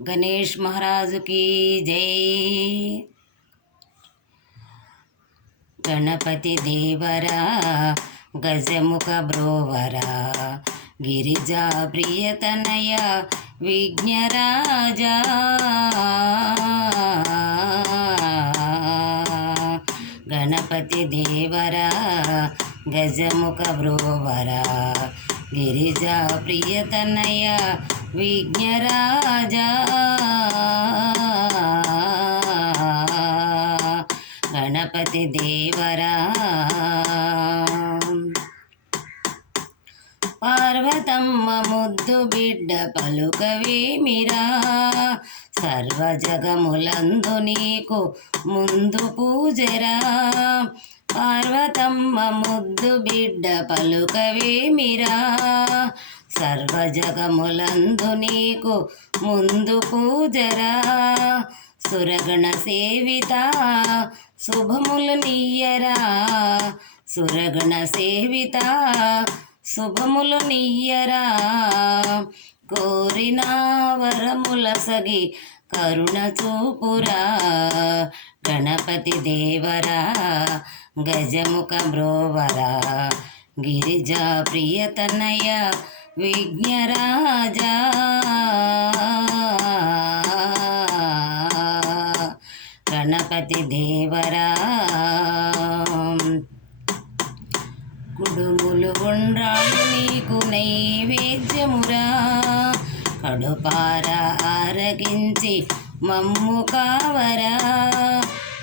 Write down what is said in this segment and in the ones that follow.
गणेश महाराज की जय। गणपति देवरा गजमुख ब्रोवरा गिरिजा प्रियतनय विघ्नराजा। गणपति देवरा गजमुख ब्रोवरा गिरिजा प्रियतनय विघ्नराजा। गणपति देवरा పార్వతమ్మ ముద్దు బిడ్డ పలుకవేమిరా, సర్వ జగములందు నీకు ముందు పూజరా. పార్వతమ్మ ముద్దు బిడ్డ పలుకవేమిరా, సర్వ జగములందు నీకు ముందు పూజరా. సురగణ సేవిత శుభములు నీయరా, సురగణ సేవిత శుభములు నీయరా. కోరిన వరముల సగి కరుణ చూపురా. గణపతి దేవరా గజముఖ బ్రోవరా గిరిజా ప్రియతనయ విఘ్నరాజా. గణపతి దేవరా కుడుములు ఉండ్రాళ్ళు నీకు నైవేద్యమురా, కడుపార ఆరగించి మమ్ము కావరా.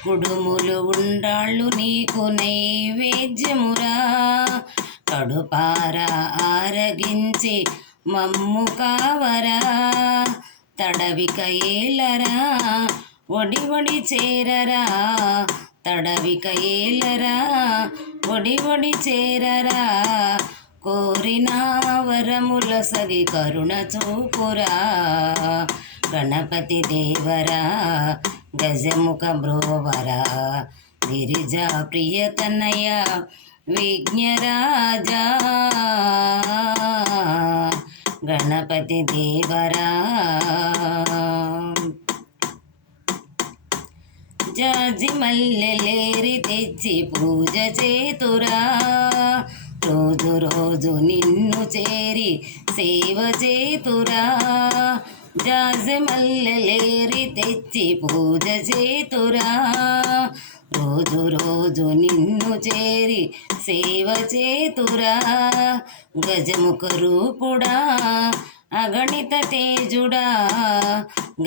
కుడుములు ఉండ్రాళ్ళు నీకు నైవేద్యమురా, కడుపార ఆరగించి మమ్ము కావరా. తడవిక ఏలరా ఒడి ఒడి చేరరా, తడవిక ఏలరా ఒడి ఒడి చేరరా. కోరిన వరముల సగి కరుణ చూపురా. గణపతి దేవరా గజముఖ బ్రోవరా గిరిజా ప్రియతనయ విఘ్నరాజా. గణపతి దేవరా జాజి మల్లెలేరి తెచ్చి పూజ చేతురా, రోజు రోజు నిన్ను చేరి సేవ చేతురా. జాజి మల్లెలేరి తెచ్చి పూజ చేతురా, రోజు రోజు నిన్ను చేరి సేవ చేతురా. గజముఖ రూపుడా అగణిత తేజుడా,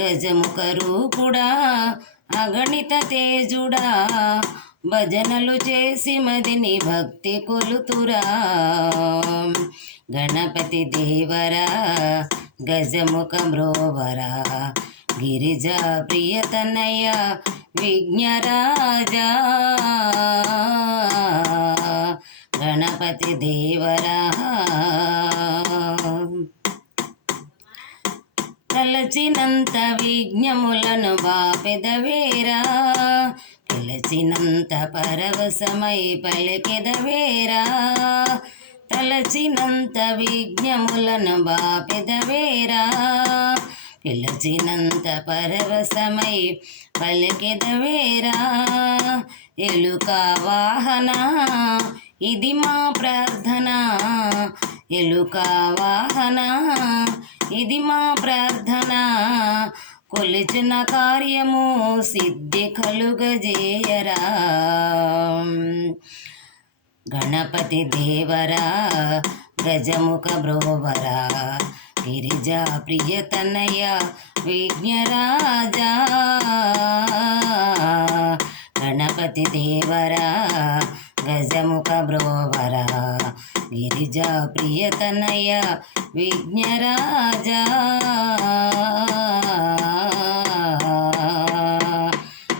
గజముఖ రూపుడా అగణిత తేజుడా. భజనలు చేసి మదిని భక్తి కొలుతురా. గణపతి దేవరా గజముఖ బ్రోవరా గిరిజా ప్రియతనయ విఘ్నరాజా. గణపతి దేవరా తలచినంత విఘ్నములను బాపెదవేరా, పిలచినంత పరవశమై పలికెదవేరా. తలచినంత విఘ్నములను బాపెదవేరా, పిలచినంత పరవశమై పలికెదవేరా. ఎలుక వాహన ఇది మా ప్రార్థన, ఎలుక వాహన ఇది మా ప్రార్థన. కొలిచిన కార్యము సిద్ధి కలుగజేయరా. గణపతి దేవరా గజముఖ బ్రోవరా గిరిజా ప్రియతనయ విఘ్నరాజా. గణపతి దేవరా గజముఖ బ్రోవరా గిరిజా ప్రియతనయ విఘ్నరాజా.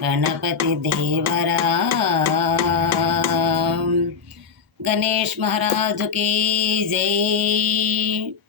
गणपति देवरा गणेश महाराज की जय।